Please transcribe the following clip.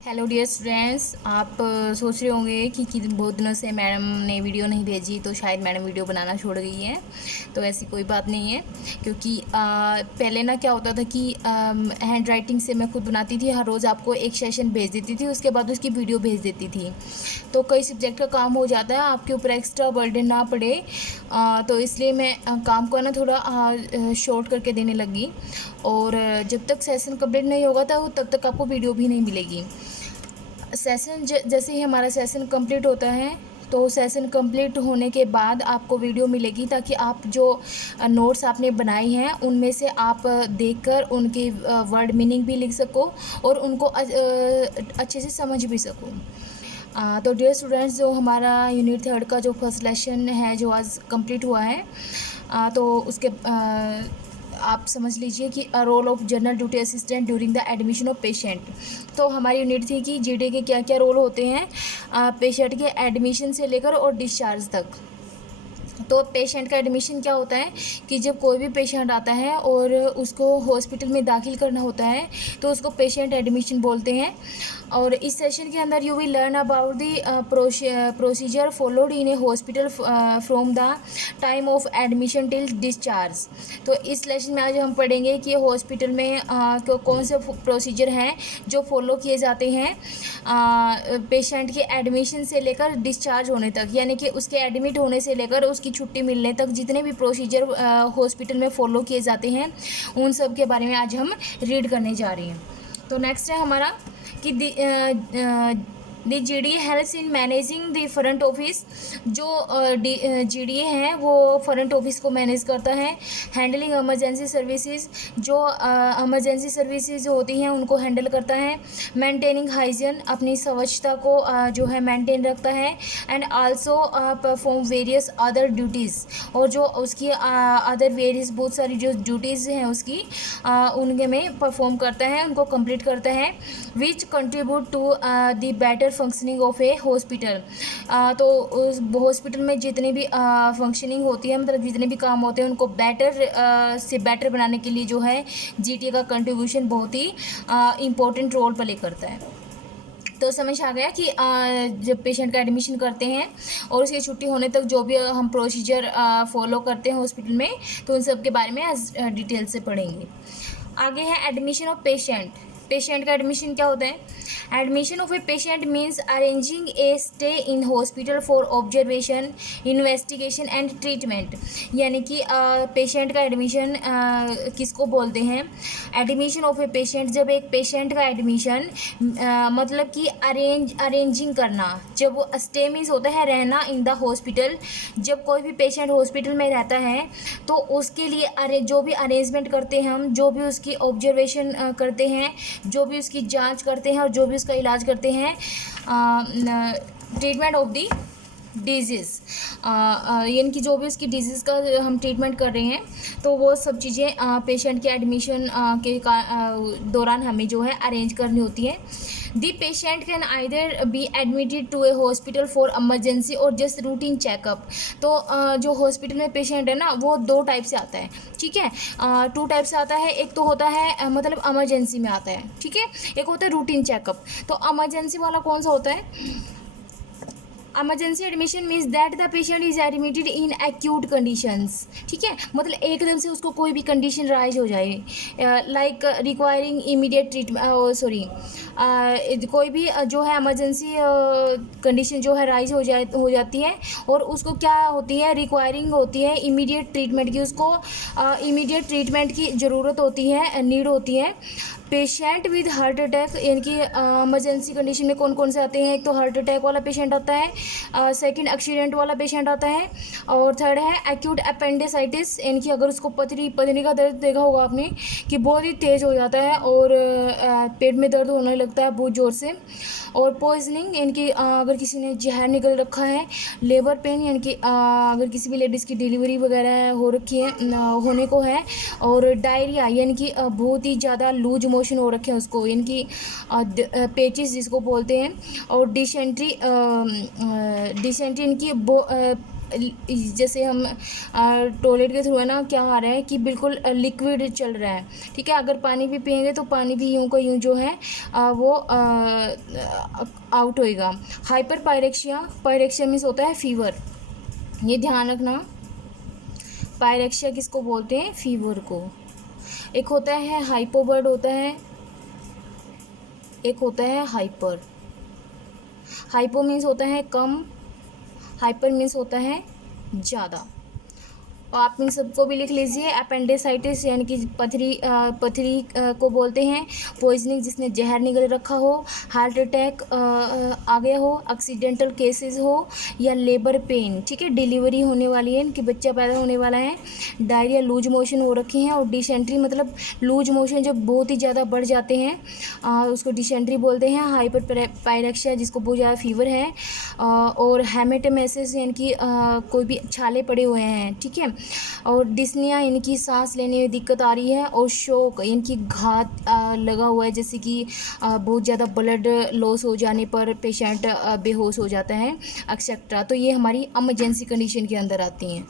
Hello dear students, आप सोच रहे होंगे कि बहुत दिनों से मैडम ने वीडियो नहीं भेजी तो शायद मैडम वीडियो बनाना छोड़ गई है। तो ऐसी कोई बात नहीं है, क्योंकि पहले ना क्या होता था कि हैंड राइटिंग से मैं खुद बनाती थी। हर रोज़ आपको एक सेशन भेज देती थी, उसके बाद उसकी वीडियो भेज देती थी। तो कई सब्जेक्ट का काम हो जाता है, आपके ऊपर एक्स्ट्रा बर्डन ना पड़े। तो इसलिए मैं काम को ना थोड़ा शॉर्ट करके देने लगी। और जब तक सेशन कंप्लीट नहीं होगा तो तब तक आपको वीडियो भी नहीं मिलेगी। सेशन जैसे ही हमारा सेशन कंप्लीट होता है तो सेशन कंप्लीट होने के बाद आपको वीडियो मिलेगी, ताकि आप जो नोट्स आपने बनाए हैं उनमें से आप देखकर उनके वर्ड मीनिंग भी लिख सको और उनको अच्छे से समझ भी सको। तो डियर स्टूडेंट्स, जो हमारा यूनिट 3 का जो फर्स्ट लेसन है जो आज कंप्लीट हुआ है, तो उसके आप समझ लीजिए कि role of general duty assistant during the admission of patient. तो हमारी यूनिट थी कि जीडी के क्या क्या रोल होते हैं पेशेंट के एडमिशन से लेकर और डिस्चार्ज तक। तो पेशेंट का एडमिशन क्या होता है कि जब कोई भी पेशेंट आता है और उसको हॉस्पिटल में दाखिल करना होता है तो उसको पेशेंट एडमिशन बोलते हैं। और इस सेशन के अंदर you will learn about the procedure followed in A hospital from the time of admission till discharge. तो इस लेसन में आज हम पढ़ेंगे कि हॉस्पिटल में कौन से प्रोसीजर हैं जो फॉलो किए जाते हैं पेशेंट के एडमिशन से लेकर डिस्चार्ज होने तक, यानी कि उसके एडमिट होने से लेकर उसकी छुट्टी मिलने तक जितने भी प्रोसीजर हॉस्पिटल में फॉलो किए जाते हैं उन सब के बारे में आज हम रीड करने जा रहे हैं। तो नेक्स्ट है हमारा कि the G D helps in managing the front office. जो जी डी है वो फ्रंट ऑफिस को मैनेज करता है। हैंडलिंग एमरजेंसी सर्विसेज, जो एमरजेंसी सर्विसेज होती हैं उनको हैंडल करता है। मेंटेनिंग हाइजीन, अपनी स्वच्छता को जो है मेंटेन रखता है। And also perform various other duties, और जो उसकी अदर वेरियस बहुत सारी जो ड्यूटीज़ हैं उसकी उनके में परफॉर्म करता है, उनको कंप्लीट करता है। Which contribute to the better functioning of a hospital. तो उस हॉस्पिटल में जितनी भी फंक्शनिंग होती है, मतलब जितने भी काम होते हैं उनको बेटर से बेटर बनाने के लिए जो है जीटीए का कंट्रीब्यूशन बहुत ही इम्पोर्टेंट रोल प्ले करता है। तो समझ आ गया कि जब पेशेंट का एडमिशन करते हैं और उसकी छुट्टी होने तक जो भी हम प्रोसीजर फॉलो करते हैं हॉस्पिटल में, तो उन सब के बारे में आज डिटेल से पढ़ेंगे। आगे है एडमिशन ऑफ पेशेंट। पेशेंट का एडमिशन क्या होता है? Admission of a patient means arranging A stay in hospital for observation, investigation and treatment. यानी कि पेशेंट का एडमिशन किसको बोलते हैं? एडमिशन ऑफ ए पेशेंट, जब एक पेशेंट का एडमिशन मतलब कि अरेंजिंग करना। जब वो स्टे मीन्स होता है रहना इन द हॉस्पिटल। जब कोई भी पेशेंट हॉस्पिटल में रहता है तो उसके लिए जो भी अरेंजमेंट करते हैं हम, जो भी उसकी ऑब्जर्वेशन करते हैं, जो भी उसकी जांच करते हैं और जो भी उसका इलाज करते हैं, ट्रीटमेंट ऑफ दी डिजीज़, यानी कि जो भी उसकी डिजीज़ का हम ट्रीटमेंट कर रहे हैं, तो वो सब चीज़ें पेशेंट के एडमिशन के दौरान हमें जो है अरेंज करनी होती है। The patient can either be admitted to a hospital for emergency और जस्ट रूटीन चेकअप। तो जो हॉस्पिटल में पेशेंट है ना वो दो टाइप से आता है, ठीक है। टू टाइप से आता है। एक तो होता है मतलब एमरजेंसी में आता है, ठीक है। एक होता है रूटीन चेकअप। तो एमरजेंसी वाला कौन सा होता है? Emergency admission means that the patient is admitted in acute conditions, ठीक है। मतलब एकदम से उसको कोई भी कंडीशन राइज हो जाए, लाइक रिक्वायरिंग इमीडिएट ट्रीटमेंट, कोई भी जो है एमरजेंसी कंडीशन जो है राइज हो जाती है और उसको क्या होती है, रिक्वायरिंग होती है इमीडिएट ट्रीटमेंट की। उसको इमीडिएट ट्रीटमेंट की ज़रूरत होती है, नीड होती है। पेशेंट विद हार्ट अटैक, यानी कि एमरजेंसी कंडीशन में कौन कौन से आते हैं? एक तो हार्ट अटैक वाला पेशेंट आता है, सेकंड एक्सीडेंट वाला पेशेंट आता है, और थर्ड है एक्यूट अपेंडिसाइटिस, यानी कि अगर उसको पथरी का दर्द देखा होगा आपने कि बहुत ही तेज़ हो जाता है और पेट में दर्द होने लगता है बहुत ज़ोर से। और पॉइजनिंग, यानी कि अगर किसी ने जहर निकल रखा है। लेबर पेन, यानी कि अगर किसी भी लेडीज़ की डिलीवरी वगैरह हो रखी है, होने को है। और डायरिया, यानी कि बहुत ही ज़्यादा लूज मोशन हो रखे हैं उसको, यानी कि पेचिस जिसको बोलते हैं। और डिसेंट्री, इनकी जैसे हम टॉयलेट के थ्रू है ना, क्या आ रहा है कि बिल्कुल लिक्विड चल रहा है, ठीक है। अगर पानी भी पिएंगे तो पानी भी यूं का यूं जो है वो आउट होएगा। हाइपर पायरेक्शिया, पायरेक्शिया मीन्स होता है फीवर, ये ध्यान रखना। पायरेक्शिया किसको बोलते हैं? फीवर को। एक होता है हाइपोबर्ड होता है, एक होता है हाइपर। हाइपो मीन्स होता है कम, हाइपर मीन्स होता है ज़्यादा। और आप इन सबको भी लिख लीजिए। अपेंडिसाइटिस यानी कि पथरी को बोलते हैं। पॉइजनिंग, जिसने जहर निगल रखा हो। हार्ट अटैक आ गया हो, एक्सीडेंटल केसेस हो, या लेबर पेन, ठीक है, डिलीवरी होने वाली है, इनकी बच्चा पैदा होने वाला है। डायरिया, लूज मोशन हो रखे हैं। और डिसेंट्री मतलब लूज मोशन जब बहुत ही ज़्यादा बढ़ जाते हैं उसको डिसेंट्री बोलते हैं। हाइपर पायरेक्शिया जिसको बहुत ज़्यादा फीवर है। और हेमेटोमेसिस यानी कि कोई भी छाले पड़े हुए हैं, ठीक है। और डिस्निया इनकी सांस लेने में दिक्कत आ रही है। और शोक इनकी घात लगा हुआ है, जैसे कि बहुत ज़्यादा ब्लड लॉस हो जाने पर पेशेंट बेहोश हो जाता है, एक्सेट्रा। तो ये हमारी इमरजेंसी कंडीशन के अंदर आती हैं।